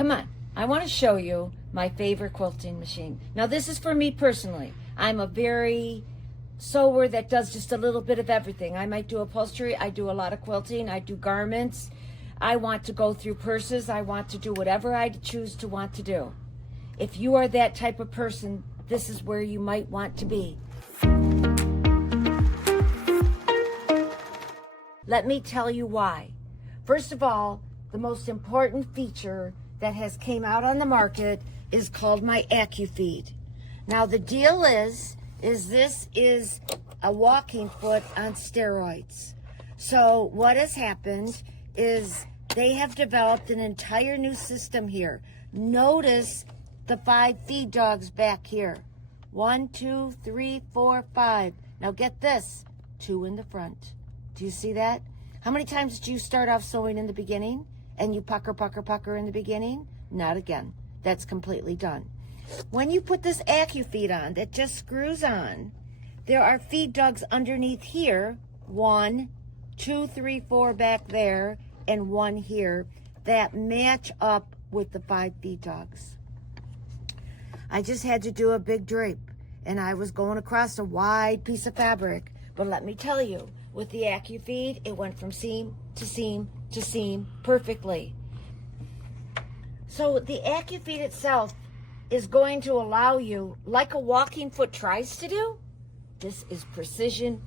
Come on, I want to show you my favorite quilting machine. Now this is for me personally. I'm a very sewer that does just a little bit of everything. I might do upholstery, I do a lot of quilting, I do garments. I want to go through purses, I want to do whatever I choose to want to do. If you are that type of person, this is where you might want to be. Let me tell you why. First of all, the most important feature that has came out on the market is called my AccuFeed. Now the deal is this is a walking foot on steroids. So what has happened is they have developed an entire new system here. Notice the 5 feed dogs back here. 1, 2, 3, 4, 5. Now get this, 2 in the front. Do you see that? How many times did you start off sewing in the beginning and you pucker, pucker, pucker in the beginning? Not again. That's completely done. When you put this AccuFeed on that just screws on, there are feed dogs underneath here. 1, 2, 3, 4 back there, and 1 here that match up with the 5 feed dogs. I just had to do a big drape and I was going across a wide piece of fabric. But let me tell you, with the AccuFeed, it went from seam to seam to seam perfectly. So the AccuFeed itself is going to allow you, like a walking foot tries to do, this is precision,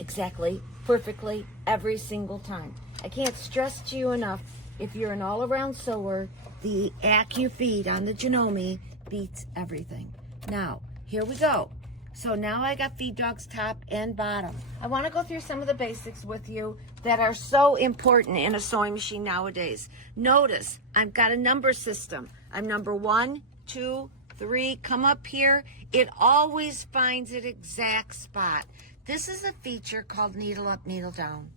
exactly, perfectly, every single time. I can't stress to you enough, if you're an all-around sewer, the AccuFeed on the Janome beats everything. Now, here we go. So now I got feed dogs top and bottom. I want to go through some of the basics with you that are so important in a sewing machine nowadays. Notice, I've got a number system. I'm number 1, 2, 3, come up here. It always finds an exact spot. This is a feature called needle up, needle down.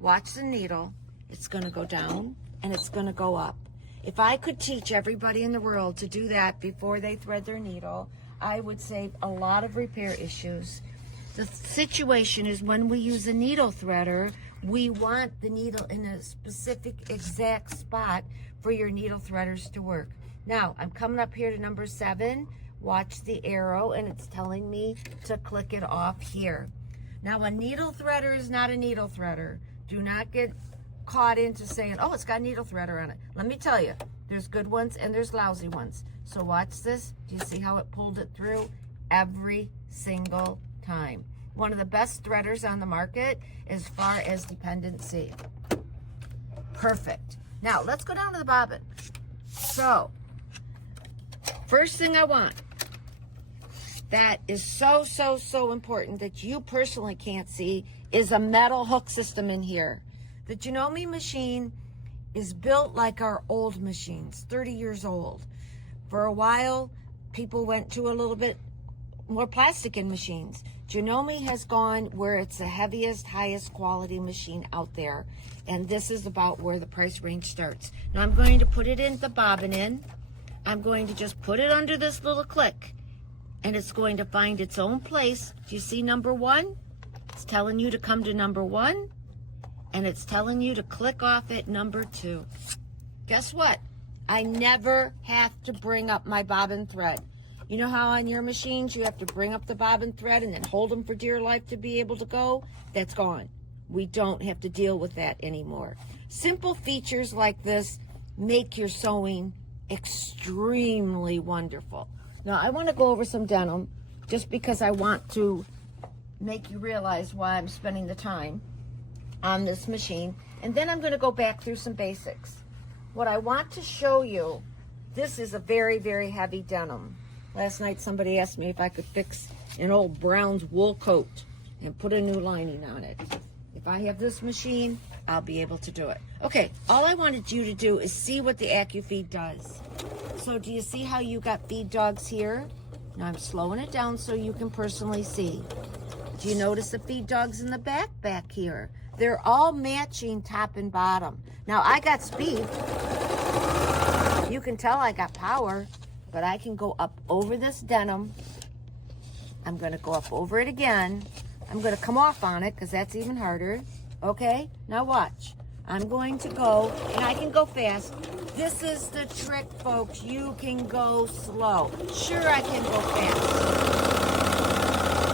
Watch the needle. It's going to go down and it's going to go up. If I could teach everybody in the world to do that before they thread their needle, I would save a lot of repair issues. The situation is when we use a needle threader, we want the needle in a specific exact spot for your needle threaders to work. Now, I'm coming up here to number 7. Watch the arrow, and it's telling me to click it off here. Now, a needle threader is not a needle threader. Do not get caught into saying, oh, it's got a needle threader on it. Let me tell you, there's good ones and there's lousy ones. So watch this. Do you see how it pulled it through every single time? One of the best threaders on the market as far as dependency. Perfect. Now, let's go down to the bobbin. So, first thing I want that is so important that you personally can't see is a metal hook system in here. The Janome machine is built like our old machines, 30 years old. For a while, people went to a little bit more plastic in machines. Janome has gone where it's the heaviest, highest quality machine out there. And this is about where the price range starts. Now I'm going to put it in the bobbin in. I'm going to just put it under this little click. And it's going to find its own place. Do you see number 1? It's telling you to come to number 1. And it's telling you to click off at number 2. Guess what? I never have to bring up my bobbin thread. You know how on your machines you have to bring up the bobbin thread and then hold them for dear life to be able to go? That's gone. We don't have to deal with that anymore. Simple features like this make your sewing extremely wonderful. Now I want to go over some denim just because I want to make you realize why I'm spending the time on this machine, and then I'm going to go back through some basics. What I want to show you, this is a very heavy denim. Last night somebody asked me if I could fix an old Brown's wool coat and put a new lining on it. If I have this machine, I'll be able to do it. Okay, all I wanted you to do is see what the AccuFeed does. So do you see how you got feed dogs here? Now I'm slowing it down so you can personally see. Do you notice the feed dogs in the back here? They're all matching top and bottom. Now I got speed. You can tell I got power, but I can go up over this denim. I'm gonna go up over it again. I'm gonna come off on it because that's even harder. Okay, now watch. I'm going to go, and I can go fast. This is the trick, folks. You can go slow. Sure, I can go fast.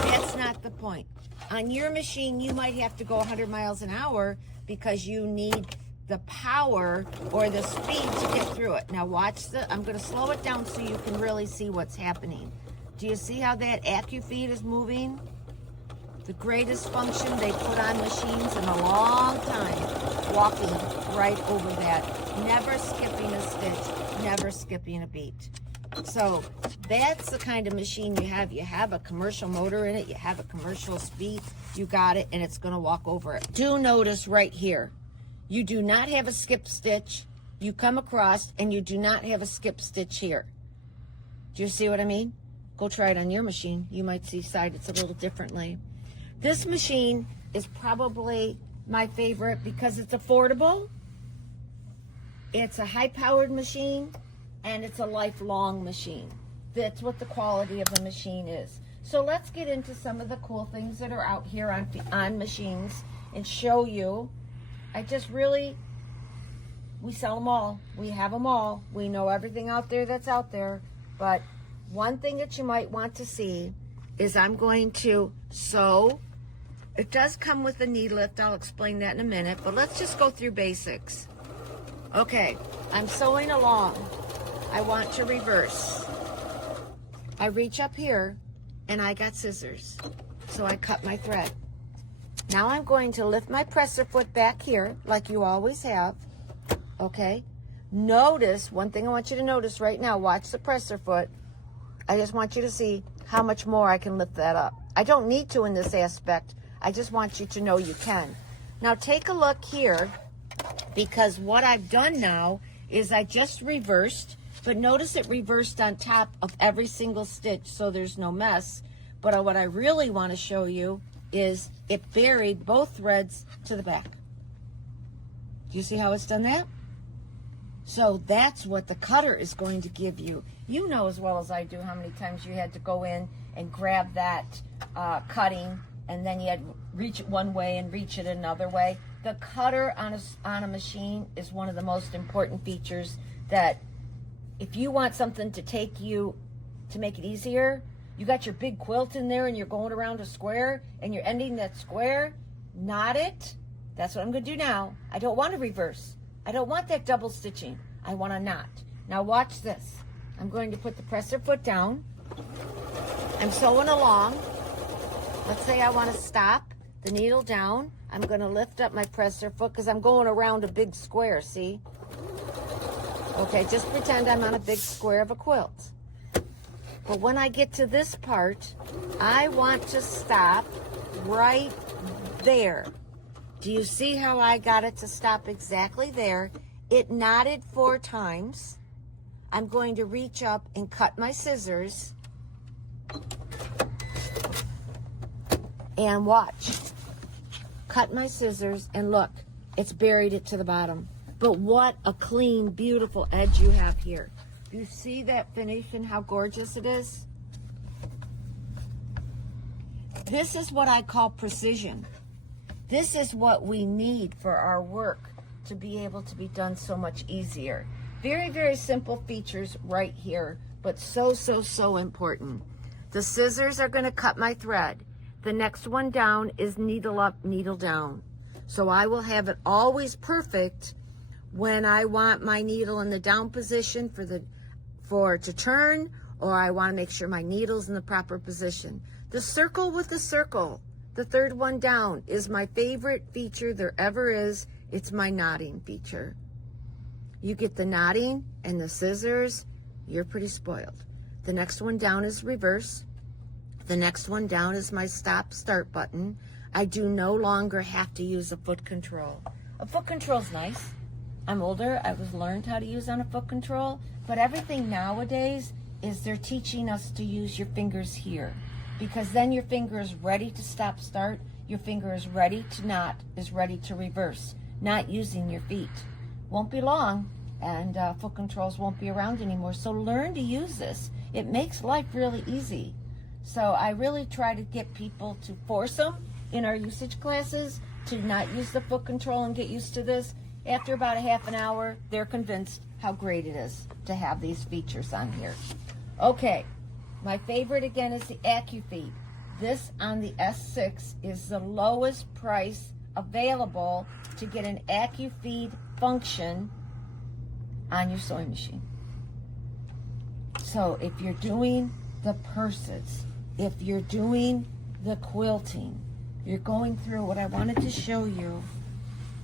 That's not the point. On your machine, you might have to go 100 miles an hour because you need the power or the speed to get through it. Now watch I'm going to slow it down so you can really see what's happening. Do you see how that AccuFeed is moving? The greatest function they put on machines in a long time, walking right over that, never skipping a stitch, never skipping a beat. So that's the kind of machine you have. You have a commercial motor in it, you have a commercial speed, you got it, and it's going to walk over it. Do notice right here, you do not have a skip stitch. You come across and you do not have a skip stitch here. Do you see what I mean? Go try it on your machine. You might see side it's a little differently. This machine is probably my favorite because it's affordable. It's a high-powered machine, and it's a lifelong machine. That's what the quality of the machine is. So let's get into some of the cool things that are out here on machines and show you. We sell them all. We have them all. We know everything out there that's out there. But one thing that you might want to see is I'm going to sew. It does come with a knee lift. I'll explain that in a minute. But let's just go through basics. Okay, I'm sewing along. I want to reverse. I reach up here and I got scissors. So I cut my thread. Now I'm going to lift my presser foot back here like you always have. Okay, notice, one thing I want you to notice right now, watch the presser foot. I just want you to see how much more I can lift that up. I don't need to in this aspect. I just want you to know you can. Now take a look here, because what I've done now is I just reversed, but notice it reversed on top of every single stitch so there's no mess. But what I really want to show you is it buried both threads to the back. Do you see how it's done that? So that's what the cutter is going to give you. You know as well as I do how many times you had to go in and grab that cutting, and then you had to reach it one way and reach it another way. The cutter on a machine is one of the most important features that if you want something to make it easier, you got your big quilt in there and you're going around a square and you're ending that square, knot it. That's what I'm going to do now. I don't want to reverse. I don't want that double stitching. I want a knot. Now watch this. I'm going to put the presser foot down. I'm sewing along. Let's say I want to stop the needle down. I'm going to lift up my presser foot because I'm going around a big square, see? Okay, just pretend I'm on a big square of a quilt. But when I get to this part, I want to stop right there. Do you see how I got it to stop exactly there? It knotted 4 times. I'm going to reach up and cut my scissors. And watch. Cut my scissors and look, it's buried it to the bottom. But what a clean, beautiful edge you have here. You see that finish and how gorgeous it is? This is what I call precision. This is what we need for our work to be able to be done so much easier. Very, very simple features right here, but so, so, so important. The scissors are going to cut my thread. The next one down is needle up, needle down. So I will have it always perfect when I want my needle in the down position for it to turn, or I want to make sure my needle's in the proper position. The circle with the circle, the third one down, is my favorite feature there ever is. It's my knotting feature. You get the knotting and the scissors, you're pretty spoiled. The next one down is reverse. The next one down is my stop start button. I do no longer have to use a foot control. A foot control's nice. I'm older, I was learned how to use on a foot control, but everything nowadays is they're teaching us to use your fingers here, because then your finger is ready to stop start, your finger is ready to knot, is ready to reverse, not using your feet. Won't be long, and foot controls won't be around anymore, so learn to use this. It makes life really easy. So I really try to get people to force them in our usage classes to not use the foot control and get used to this. After about a half an hour, they're convinced how great it is to have these features on here. Okay, my favorite again is the AccuFeed. This on the S6 is the lowest price available to get an AccuFeed function on your sewing machine. So if you're doing the purses, if you're doing the quilting, you're going through, what I wanted to show you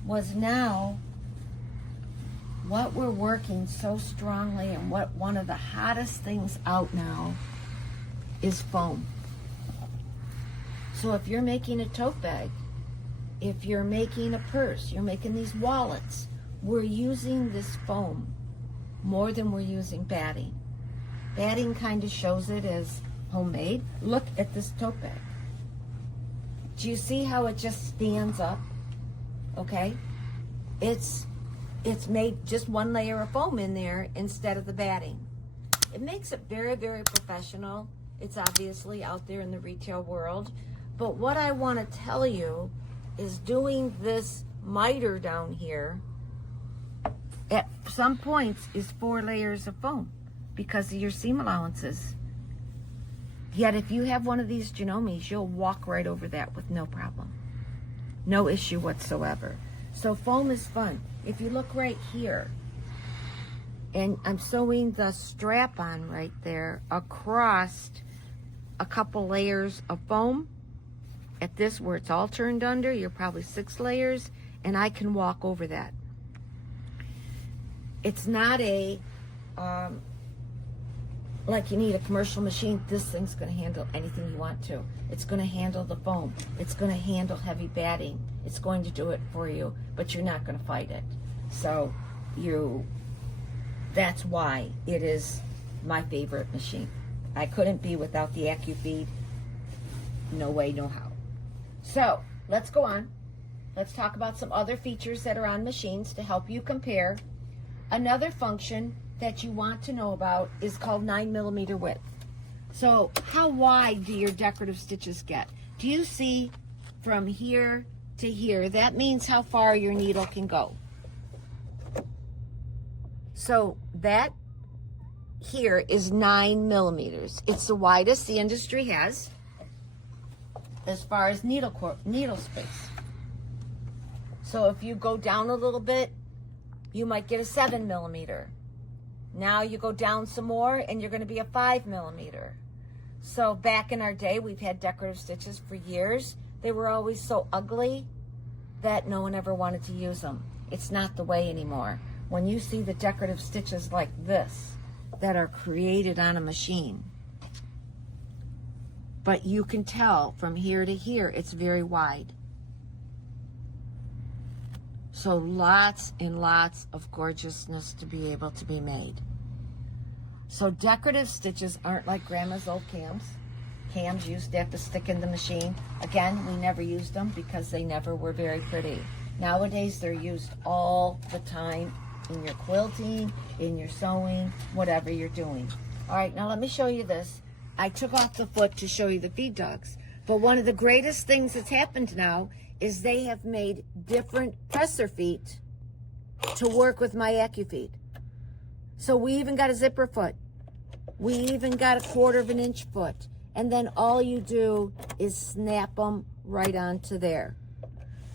was now what we're working so strongly, and what one of the hottest things out now is foam. So if you're making a tote bag, if you're making a purse, you're making these wallets, we're using this foam more than we're using batting. Batting kind of shows it as homemade. Look at this tote bag. Do you see how it just stands up? Okay? It's made just one layer of foam in there instead of the batting. It makes it very, very professional. It's obviously out there in the retail world. But what I want to tell you is doing this miter down here at some points is 4 layers of foam because of your seam allowances. Yet if you have one of these Janomes, you'll walk right over that with no problem. No issue whatsoever. So foam is fun. If you look right here, and I'm sewing the strap on right there across a couple layers of foam. At this where it's all turned under, you're probably 6 layers, and I can walk over that. It's not a, like you need a commercial machine. This thing's gonna handle anything you want to. It's gonna handle the foam. It's gonna handle heavy batting. It's going to do it for you, but you're not gonna fight it. So that's why it is my favorite machine. I couldn't be without the AccuFeed. No way, no how. So let's go on. Let's talk about some other features that are on machines to help you compare. Another function that you want to know about is called 9mm width. So how wide do your decorative stitches get? Do you see from here to here? That means how far your needle can go. So that here is 9mm. It's the widest the industry has as far as needle space. So if you go down a little bit, you might get a 7mm. Now you go down some more and you're going to be a 5mm. So back in our day, we've had decorative stitches for years. They were always so ugly that no one ever wanted to use them. It's not the way anymore. When you see the decorative stitches like this that are created on a machine, but you can tell from here to here, it's very wide. So lots and lots of gorgeousness to be able to be made. So decorative stitches aren't like grandma's old cams. Cams used to have to stick in the machine. Again, we never used them because they never were very pretty. Nowadays, they're used all the time in your quilting, in your sewing, whatever you're doing. All right, now let me show you this. I took off the foot to show you the feed dogs. But one of the greatest things that's happened now is they have made different presser feet to work with my AccuFeed. So we even got a zipper foot. We even got a 1/4 inch foot. And then all you do is snap them right onto there.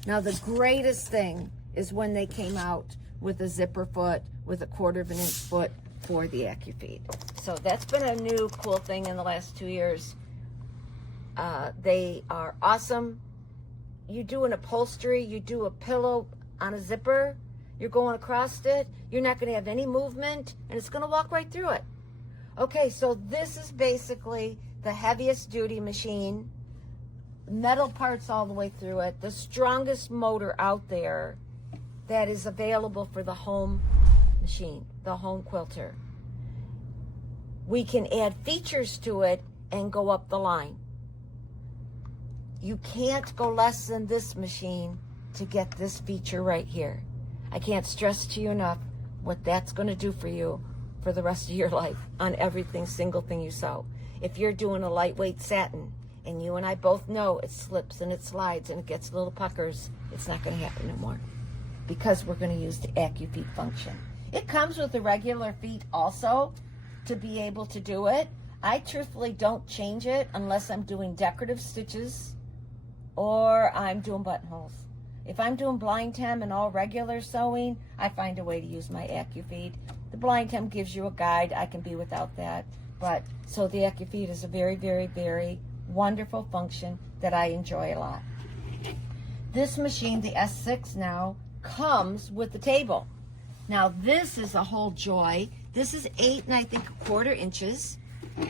Now the greatest thing is when they came out with a zipper foot, with a 1/4 inch foot for the AccuFeed. So that's been a new cool thing in the last 2 years. They are awesome. You do an upholstery, you do a pillow on a zipper, you're going across it, you're not going to have any movement, and it's going to walk right through it. Okay, so this is basically the heaviest duty machine, metal parts all the way through it, the strongest motor out there that is available for the home machine, the home quilter. We can add features to it and go up the line. You can't go less than this machine to get this feature right here. I can't stress to you enough what that's going to do for you for the rest of your life on everything, single thing you sew. If you're doing a lightweight satin, and you and I both know it slips and it slides and it gets little puckers, it's not going to happen no more because we're going to use the AccuFeed function. It comes with the regular feet also to be able to do it. I truthfully don't change it unless I'm doing decorative stitches or I'm doing buttonholes. If I'm doing blind hem and all regular sewing, I find a way to use my AccuFeed. The blind hem gives you a guide. I can be without that. But so the AccuFeed is a very, very, very wonderful function that I enjoy a lot. This machine, the S6 now, comes with the table. Now this is a whole joy. This is 8 and I think 1/4 inches.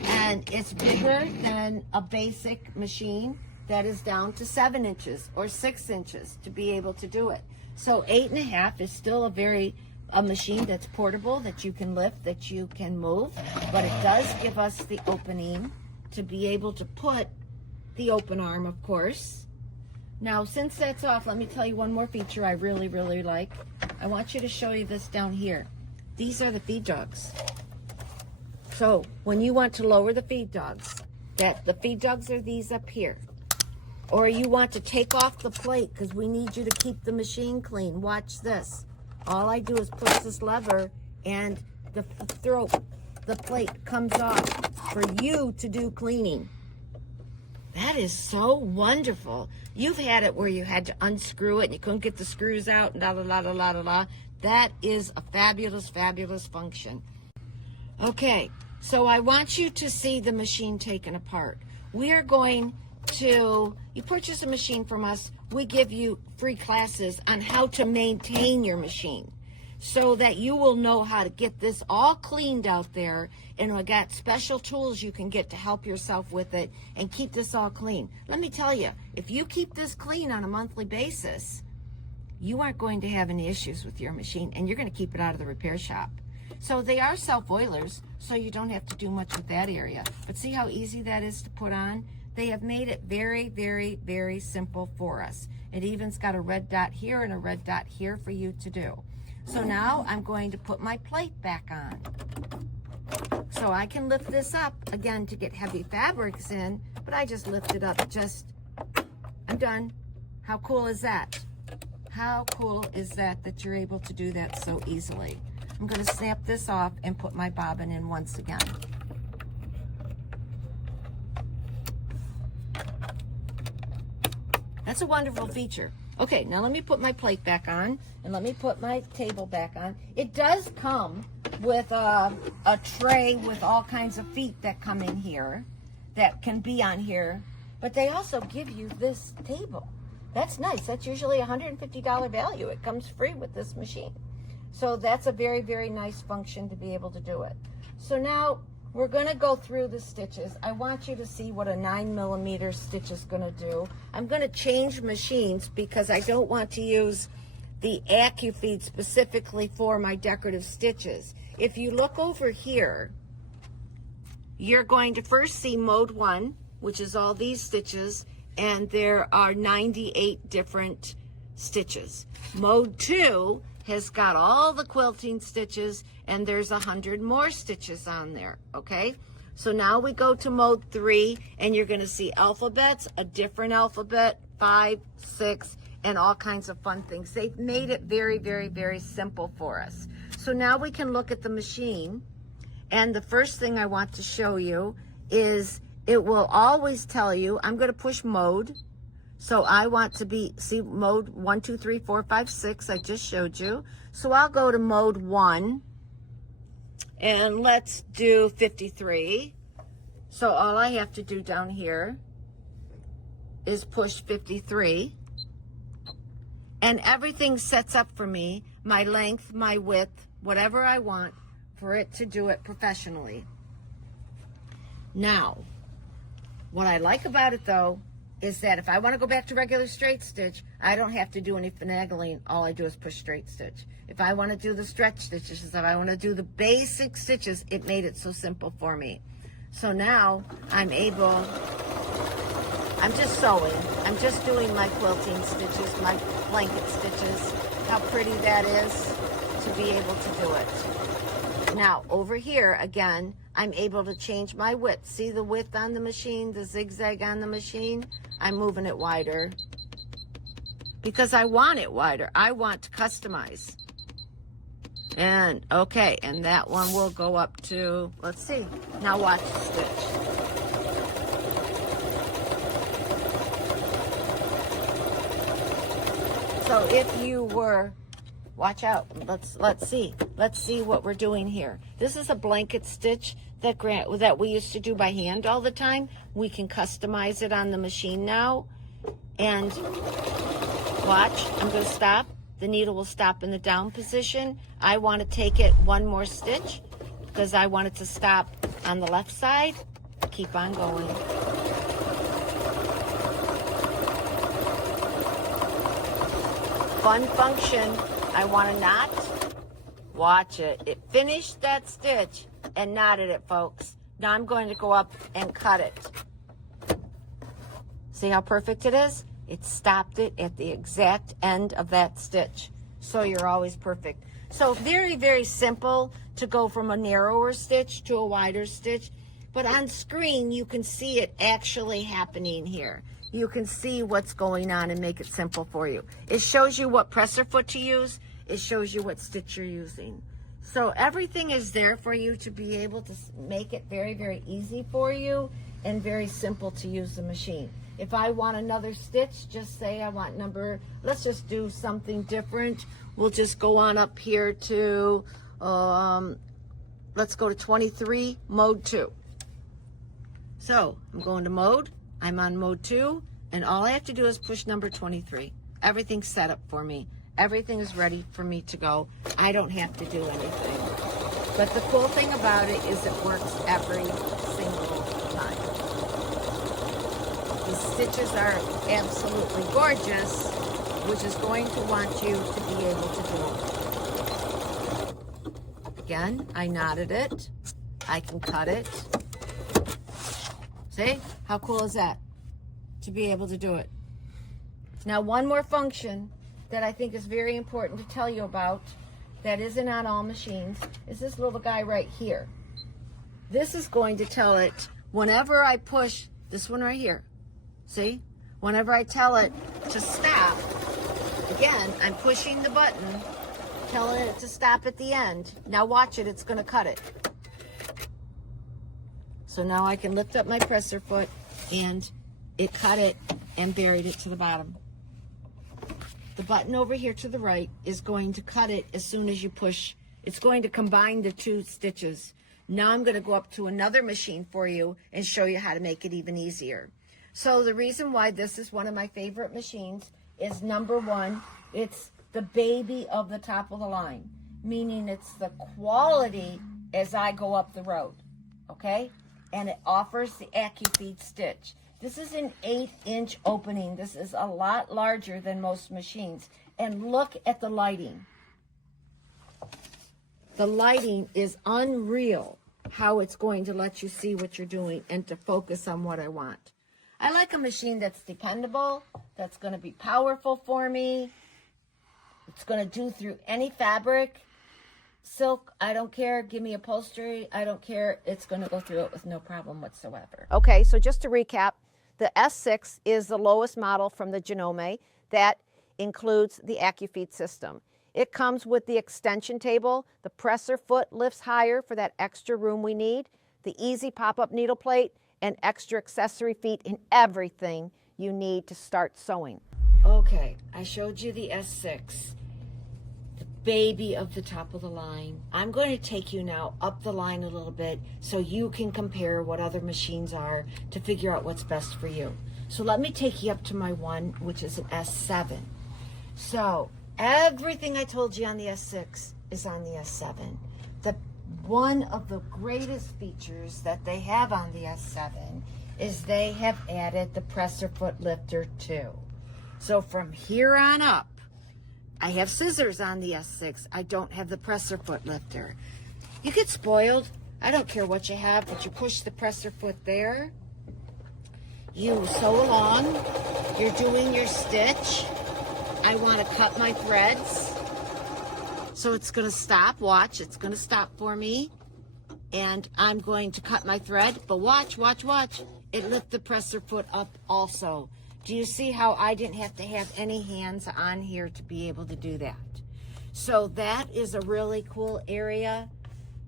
And it's bigger than a basic machine that is down to 7 inches or 6 inches to be able to do it. So 8 1/2 is still a machine that's portable, that you can lift, that you can move, but it does give us the opening to be able to put the open arm, of course. Now, since that's off, let me tell you one more feature I really, really like. I want you to show you this down here. These are the feed dogs. So when you want to lower the feed dogs, the feed dogs are these up here. Or you want to take off the plate because we need you to keep the machine clean. Watch this. All I do is push this lever and the plate comes off for you to do cleaning. That is so wonderful. You've had it where you had to unscrew it and you couldn't get the screws out and la. That is a fabulous, fabulous function. Okay, so I want you to see the machine taken apart. We are going to, you purchase a machine from us, we give you free classes on how to maintain your machine so that you will know how to get this all cleaned out there, and we got special tools you can get to help yourself with it and keep this all clean. Let me tell you, if you keep this clean on a monthly basis, you aren't going to have any issues with your machine, and you're going to keep it out of the repair shop. So they are self-oilers, so you don't have to do much with that area. But see how easy that is to put on? They have made it very, very, very simple for us. It even's got a red dot here and a red dot here for you to do. So now I'm going to put my plate back on. So I can lift this up, again, to get heavy fabrics in, but I just lift it up, I'm done. How cool is that? How cool is that you're able to do that so easily? I'm going to snap this off and put my bobbin in once again. That's a wonderful feature. Okay, now let me put my plate back on and let me put my table back on. It does come with a tray with all kinds of feet that come in here that can be on here, but they also give you this table. That's nice. That's usually a $150 value. It comes free with this machine. So that's a very, very nice function to be able to do it. So now we're going to go through the stitches. I want you to see what a 9mm stitch is going to do. I'm going to change machines because I don't want to use the AccuFeed specifically for my decorative stitches. If you look over here, you're going to first see mode 1, which is all these stitches, and there are 98 different stitches. Mode 2 has got all the quilting stitches, and there's 100 more stitches on there, okay? So now we go to mode 3, and you're gonna see alphabets, a different alphabet, 5, 6, and all kinds of fun things. They've made it very, very, very simple for us. So now we can look at the machine, and the first thing I want to show you is it will always tell you, I'm gonna push mode. So I want to see mode 1, 2, 3, 4, 5, 6, I just showed you. So I'll go to mode 1, and let's do 53. So all I have to do down here is push 53. And everything sets up for me, my length, my width, whatever I want for it to do it professionally. Now, what I like about it though, is that if I want to go back to regular straight stitch, I don't have to do any finagling. All I do is push straight stitch. If I want to do the stretch stitches, if I want to do the basic stitches, it made it so simple for me. So now I'm just sewing. I'm just doing my quilting stitches, my blanket stitches. How pretty that is to be able to do it. Now over here, again, I'm able to change my width. See the width on the machine, the zigzag on the machine? I'm moving it wider because I want it wider. I want to customize. And okay, and that one will go up to, let's see. Now watch the stitch. So if you were, watch out, let's see what we're doing here. This is a blanket stitch that we used to do by hand all the time. We can customize it on the machine now. And watch, I'm going to stop. The needle will stop in the down position. I want to take it one more stitch because I want it to stop on the left side. Keep on going. Fun function. I want to knot. Watch it. It finished that stitch and knotted it, folks. Now I'm going to go up and cut it. See how perfect it is? It stopped it at the exact end of that stitch. So you're always perfect. So very, very simple to go from a narrower stitch to a wider stitch. But on screen, you can see it actually happening here. You can see what's going on and make it simple for you. It shows you what presser foot to use. It shows you what stitch you're using. So everything is there for you to be able to make it very, very easy for you and very simple to use the machine. If I want another stitch, just say I want let's just do something different. We'll just go on up here to, let's go to 23, mode 2. So I'm going to mode, I'm on mode 2, and all I have to do is push number 23. Everything's set up for me. Everything is ready for me to go. I don't have to do anything. But the cool thing about it is it works every single time. The stitches are absolutely gorgeous, which is going to want you to be able to do it. Again, I knotted it. I can cut it. See? How cool is that? To be able to do it. Now, one more function that I think is very important to tell you about that isn't on all machines is this little guy right here. This is going to tell it whenever I push this one right here. See? Whenever I tell it to stop, again, I'm pushing the button, telling it to stop at the end. Now watch it, it's going to cut it. So now I can lift up my presser foot and it cut it and buried it to the bottom. The button over here to the right is going to cut it as soon as you push. It's going to combine the two stitches. Now I'm going to go up to another machine for you and show you how to make it even easier. So the reason why this is one of my favorite machines is, number one, it's the baby of the top of the line, meaning it's the quality as I go up the road, okay? And it offers the AccuFeed stitch. This is an 8-inch opening. This is a lot larger than most machines. And look at the lighting. The lighting is unreal, how it's going to let you see what you're doing and to focus on what I want. I like a machine that's dependable, that's going to be powerful for me. It's going to do through any fabric. Silk, I don't care. Give me upholstery, I don't care. It's going to go through it with no problem whatsoever. Okay, so just to recap, the S6 is the lowest model from the Janome that includes the AccuFeed system. It comes with the extension table, the presser foot lifts higher for that extra room we need, the easy pop-up needle plate, and extra accessory feet in everything you need to start sewing. Okay, I showed you the S6, the baby of the top of the line. I'm going to take you now up the line a little bit so you can compare what other machines are to figure out what's best for you. So let me take you up to my one, which is an S7. So everything I told you on the S6 is on the S7. One of the greatest features that they have on the S7 is they have added the presser foot lifter too. So from here on up, I have scissors on the S6. I don't have the presser foot lifter. You get spoiled. I don't care what you have, but you push the presser foot there. You sew along. You're doing your stitch. I want to cut my threads. So it's going to stop. Watch, it's going to stop for me. And I'm going to cut my thread. But watch, watch, watch. It lifts the presser foot up also. Do you see how I didn't have to have any hands on here to be able to do that? So that is a really cool area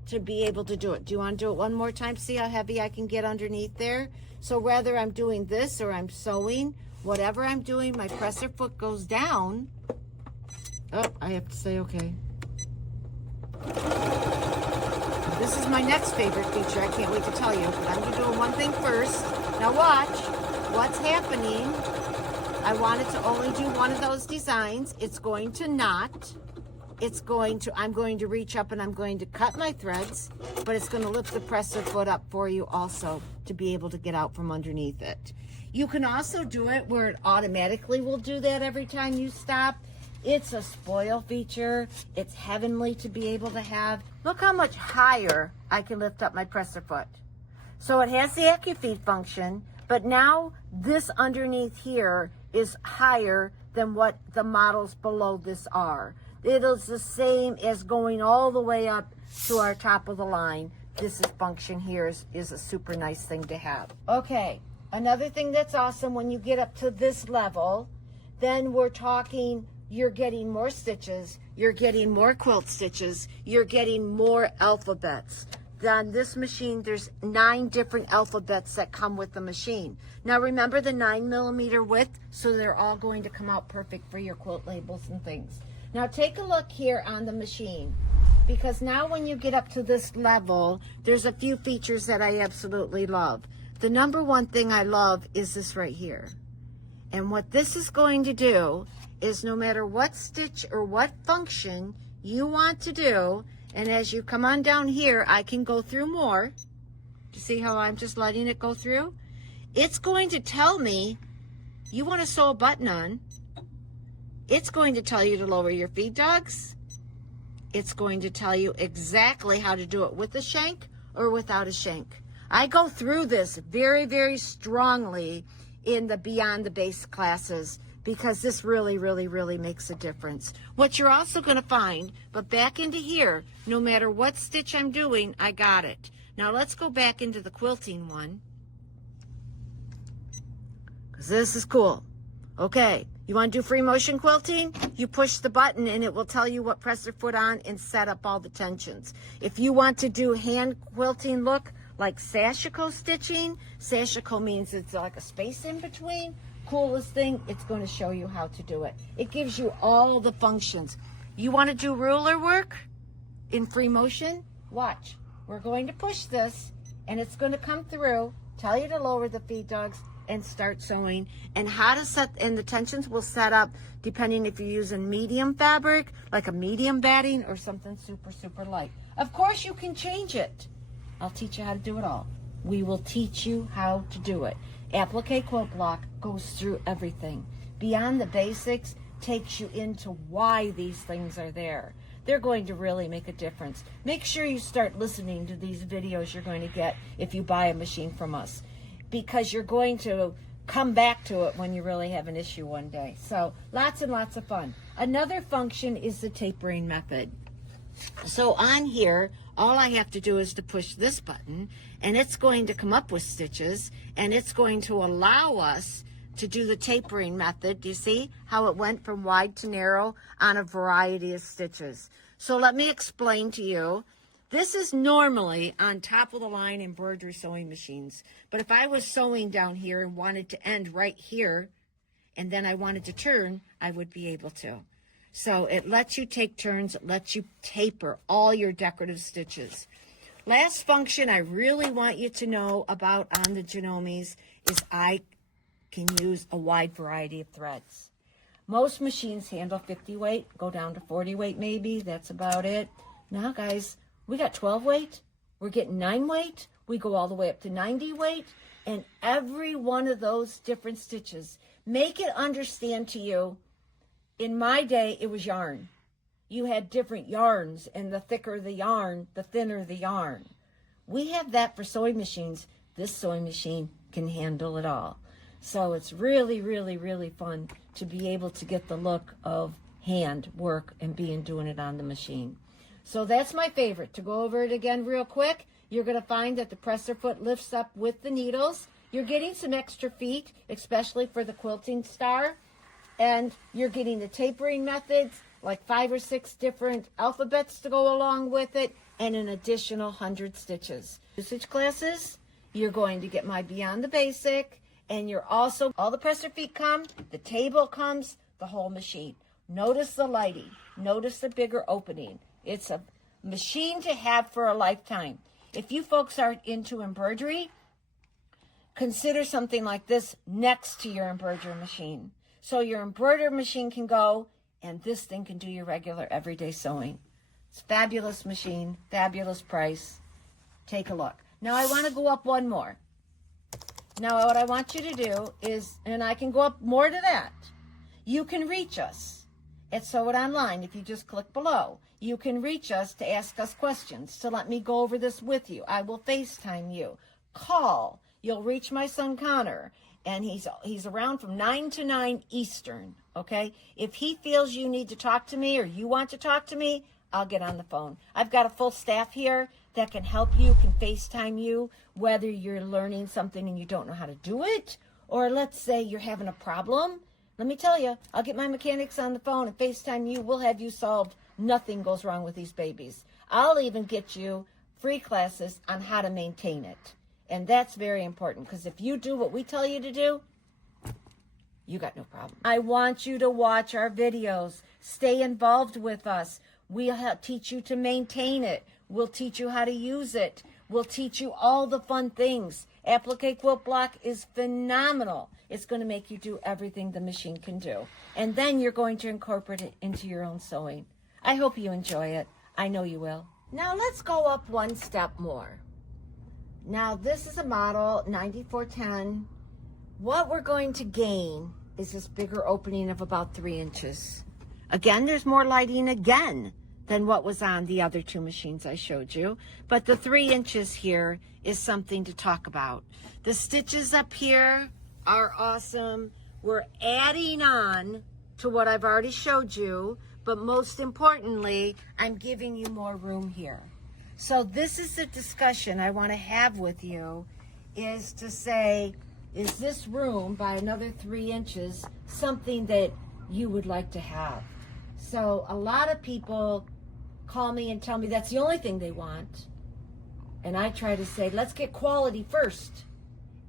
to be able to do it. Do you want to do it one more time? See how heavy I can get underneath there? So whether I'm doing this or I'm sewing, whatever I'm doing, my presser foot goes down. Oh, I have to say okay. This is my next favorite feature. I can't wait to tell you, but I'm going to do one thing first. Now watch what's happening. I wanted to only do one of those designs. It's going to knot. I'm going to reach up and I'm going to cut my threads, but it's going to lift the presser foot up for you also to be able to get out from underneath it. You can also do it where it automatically will do that every time you stop. It's a spoil feature. It's heavenly to be able to have. Look how much higher I can lift up my presser foot. So it has the AccuFeed function, but now this underneath here is higher than what the models below this are. It is the same as going all the way up to our top of the line. This function here is a super nice thing to have. Okay, another thing that's awesome when you get up to this level, then we're talking, you're getting more stitches, you're getting more quilt stitches, you're getting more alphabets. On this machine, there's 9 different alphabets that come with the machine. Now remember the 9mm width, so they're all going to come out perfect for your quilt labels and things. Now take a look here on the machine, because now when you get up to this level, there's a few features that I absolutely love. The number one thing I love is this right here. And what this is going to do is no matter what stitch or what function you want to do, and as you come on down here, I can go through more. You see how I'm just letting it go through? It's going to tell me, you want to sew a button on. It's going to tell you to lower your feed dogs. It's going to tell you exactly how to do it with a shank or without a shank. I go through this very, very strongly in the Beyond the Base classes because this really, really, really makes a difference. What you're also going to find, but back into here, no matter what stitch I'm doing, I got it. Now let's go back into the quilting one, because this is cool. Okay, you want to do free motion quilting? You push the button and it will tell you what presser foot on and set up all the tensions. If you want to do hand quilting look like sashiko stitching, sashiko means it's like a space in between. Coolest thing, it's going to show you how to do it. It gives you all the functions. You want to do ruler work in free motion? Watch. We're going to push this and it's going to come through, tell you to lower the feed dogs, and start sewing, and how to set, and the tensions will set up depending if you're using medium fabric, like a medium batting, or something super, super light. Of course, you can change it. I'll teach you how to do it all. We will teach you how to do it. Applique Quilt Block goes through everything. Beyond the Basics takes you into why these things are there. They're going to really make a difference. Make sure you start listening to these videos you're going to get if you buy a machine from us, because you're going to come back to it when you really have an issue one day. So lots and lots of fun. Another function is the tapering method. So on here, all I have to do is to push this button, and it's going to come up with stitches, and it's going to allow us to do the tapering method. Do you see how it went from wide to narrow on a variety of stitches? So let me explain to you. This is normally on top of the line embroidery sewing machines. But if I was sewing down here and wanted to end right here, and then I wanted to turn, I would be able to. So it lets you take turns, it lets you taper all your decorative stitches. Last function I really want you to know about on the Janomes is I can use a wide variety of threads. Most machines handle 50 weight, go down to 40 weight maybe, that's about it. Now guys, we got 12 weight, we're getting 9 weight, we go all the way up to 90 weight, and every one of those different stitches, make it understand to you. In my day, it was yarn. You had different yarns, and the thicker the yarn, the thinner the yarn. We have that for sewing machines. This sewing machine can handle it all. So it's really, really, really fun to be able to get the look of hand work and doing it on the machine. So that's my favorite. To go over it again real quick, you're going to find that the presser foot lifts up with the needles. You're getting some extra feet, especially for the quilting star. And you're getting the tapering methods. like 5 or 6 different alphabets to go along with it, and an additional 100 stitches. Usage classes, you're going to get my Beyond the Basic, and you're also, all the presser feet come, the table comes, the whole machine. Notice the lighting. Notice the bigger opening. It's a machine to have for a lifetime. If you folks are into embroidery, consider something like this next to your embroidery machine. So your embroidery machine can go, and this thing can do your regular everyday sewing. It's a fabulous machine, fabulous price. Take a look. Now I want to go up one more. Now what I want you to do is, and I can go up more to that, you can reach us at Sew It Online if you just click below. You can reach us to ask us questions, to let me go over this with you. I will FaceTime you. Call. You'll reach my son Connor, and he's around from 9 to 9 Eastern, okay? If he feels you need to talk to me or you want to talk to me, I'll get on the phone. I've got a full staff here that can help you, can FaceTime you, whether you're learning something and you don't know how to do it, or let's say you're having a problem. Let me tell you, I'll get my mechanics on the phone and FaceTime you. We'll have you solved. Nothing goes wrong with these babies. I'll even get you free classes on how to maintain it. And that's very important, because if you do what we tell you to do, you got no problem. I want you to watch our videos. Stay involved with us. We'll teach you to maintain it. We'll teach you how to use it. We'll teach you all the fun things. Applique Quilt Block is phenomenal. It's going to make you do everything the machine can do. And then you're going to incorporate it into your own sewing. I hope you enjoy it. I know you will. Now let's go up one step more. Now this is a model 9410. What we're going to gain is this bigger opening of about 3 inches. Again, there's more lighting again than what was on the other 2 machines I showed you. But the 3 inches here is something to talk about. The stitches up here are awesome. We're adding on to what I've already showed you, but most importantly, I'm giving you more room here. So this is the discussion I want to have with you, is to say, is this room by another 3 inches something that you would like to have? So a lot of people call me and tell me that's the only thing they want. And I try to say, let's get quality first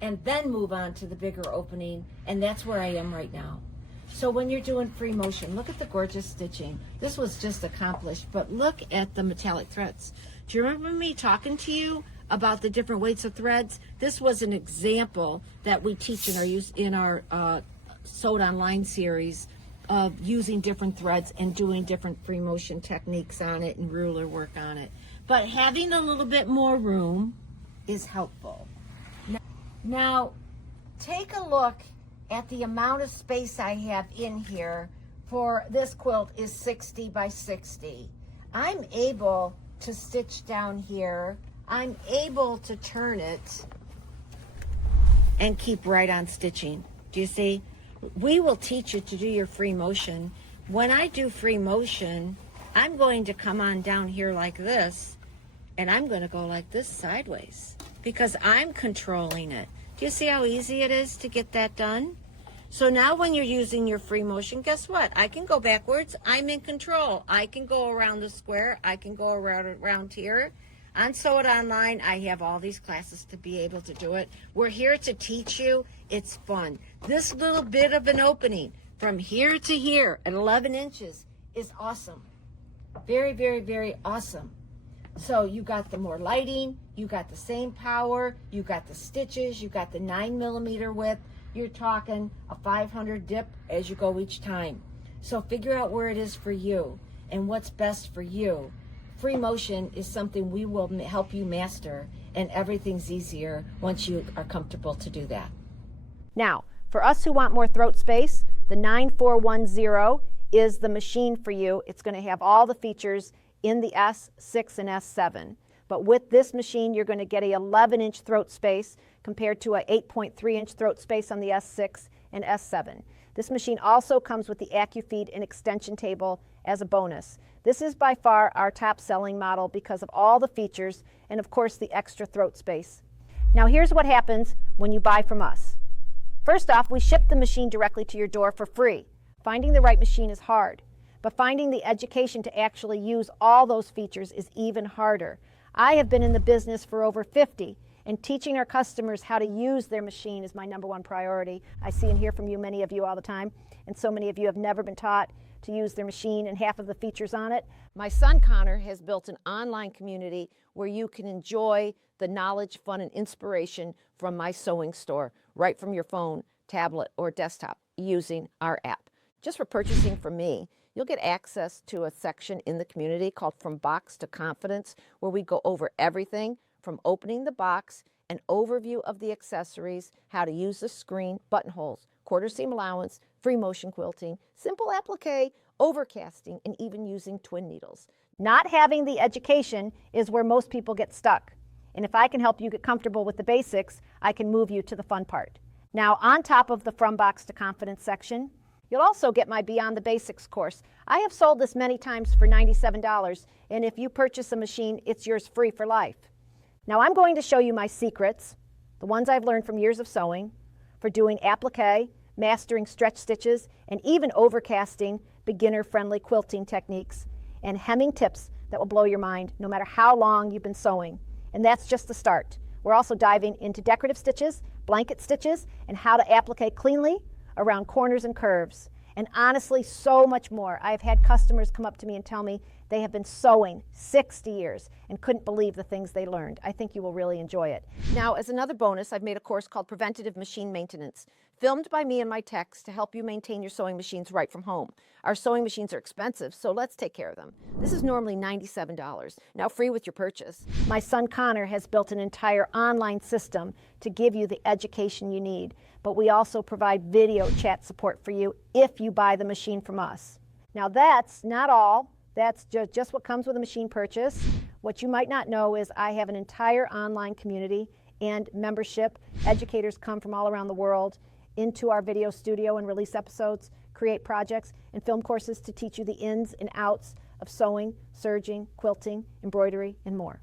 and then move on to the bigger opening. And that's where I am right now. So when you're doing free motion, look at the gorgeous stitching. This was just accomplished, but look at the metallic threads. Do you remember me talking to you about the different weights of threads? This was an example that we teach in our Sewed Online series of using different threads and doing different free motion techniques on it and ruler work on it. But having a little bit more room is helpful. Now, take a look at the amount of space I have in here. For this quilt is 60 by 60. I'm able to stitch down here. I'm able to turn it and keep right on stitching. Do you see? We will teach you to do your free motion. When I do free motion, I'm going to come on down here like this, and I'm going to go like this sideways because I'm controlling it. Do you see how easy it is to get that done? So now when you're using your free motion, guess what? I can go backwards. I'm in control. I can go around the square. I can go around here. On Sew It Online, I have all these classes to be able to do it. We're here to teach you. It's fun. This little bit of an opening from here to here at 11 inches is awesome. Very, very, very awesome. So you got the more lighting, you got the same power, you got the stitches, you got the 9mm width. You're talking a 500 dip as you go each time. So figure out where it is for you and what's best for you. Free motion is something we will help you master, and everything's easier once you are comfortable to do that. Now, for us who want more throat space, the 9410 is the machine for you. It's going to have all the features in the S6 and S7. But with this machine, you're going to get a 11-inch throat space compared to a 8.3-inch throat space on the S6 and S7. This machine also comes with the AccuFeed and extension table as a bonus. This is by far our top selling model because of all the features and of course the extra throat space. Now here's what happens when you buy from us. First off, we ship the machine directly to your door for free. Finding the right machine is hard. but finding the education to actually use all those features is even harder. I have been in the business for over 50, and teaching our customers how to use their machine is my #1 priority. I see and hear from you, many of you all the time, and so many of you have never been taught to use their machine and half of the features on it. My son Connor has built an online community where you can enjoy the knowledge, fun, and inspiration from my sewing store right from your phone, tablet, or desktop using our app. Just for purchasing from me, you'll get access to a section in the community called From Box to Confidence, where we go over everything from opening the box, an overview of the accessories, how to use the screen, buttonholes, quarter seam allowance, free motion quilting, simple applique, overcasting, and even using twin needles. Not having the education is where most people get stuck. And if I can help you get comfortable with the basics, I can move you to the fun part. Now, on top of the From Box to Confidence section, you'll also get my Beyond the Basics course. I have sold this many times for $97, and if you purchase a machine, it's yours free for life. Now, I'm going to show you my secrets, the ones I've learned from years of sewing, for doing applique, mastering stretch stitches, and even overcasting beginner-friendly quilting techniques, and hemming tips that will blow your mind no matter how long you've been sewing. And that's just the start. We're also diving into decorative stitches, blanket stitches, and how to applique cleanly around corners and curves. And honestly, so much more. I've had customers come up to me and tell me they have been sewing 60 years and couldn't believe the things they learned. I think you will really enjoy it. Now, as another bonus, I've made a course called Preventative Machine Maintenance, filmed by me and my techs to help you maintain your sewing machines right from home. Our sewing machines are expensive, so let's take care of them. This is normally $97, now free with your purchase. My son Connor has built an entire online system to give you the education you need, but we also provide video chat support for you if you buy the machine from us. Now that's not all. That's just what comes with a machine purchase. What you might not know is I have an entire online community and membership. Educators come from all around the world into our video studio and release episodes, create projects, and film courses to teach you the ins and outs of sewing, serging, quilting, embroidery, and more.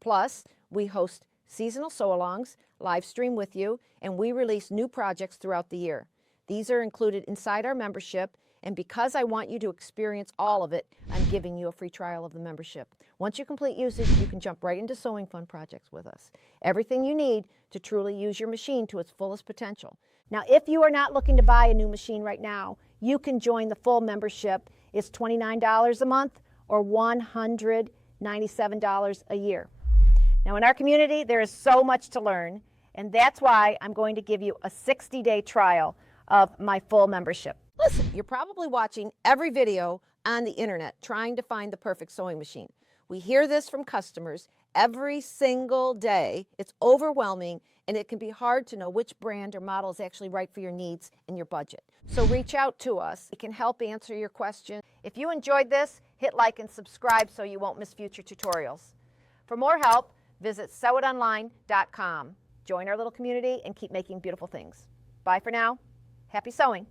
Plus, we host seasonal sew-alongs, live stream with you, and we release new projects throughout the year. These are included inside our membership, and because I want you to experience all of it, I'm giving you a free trial of the membership. Once you complete usage, you can jump right into sewing fun projects with us. Everything you need to truly use your machine to its fullest potential. Now, if you are not looking to buy a new machine right now, you can join the full membership. It's $29 a month or $197 a year. Now, in our community, there is so much to learn, and that's why I'm going to give you a 60-day trial of my full membership. Listen, you're probably watching every video on the internet trying to find the perfect sewing machine. We hear this from customers every single day. It's overwhelming, and it can be hard to know which brand or model is actually right for your needs and your budget. So reach out to us. We can help answer your question. If you enjoyed this, hit like and subscribe so you won't miss future tutorials. For more help, visit sewitonline.com. Join our little community and keep making beautiful things. Bye for now. Happy sewing.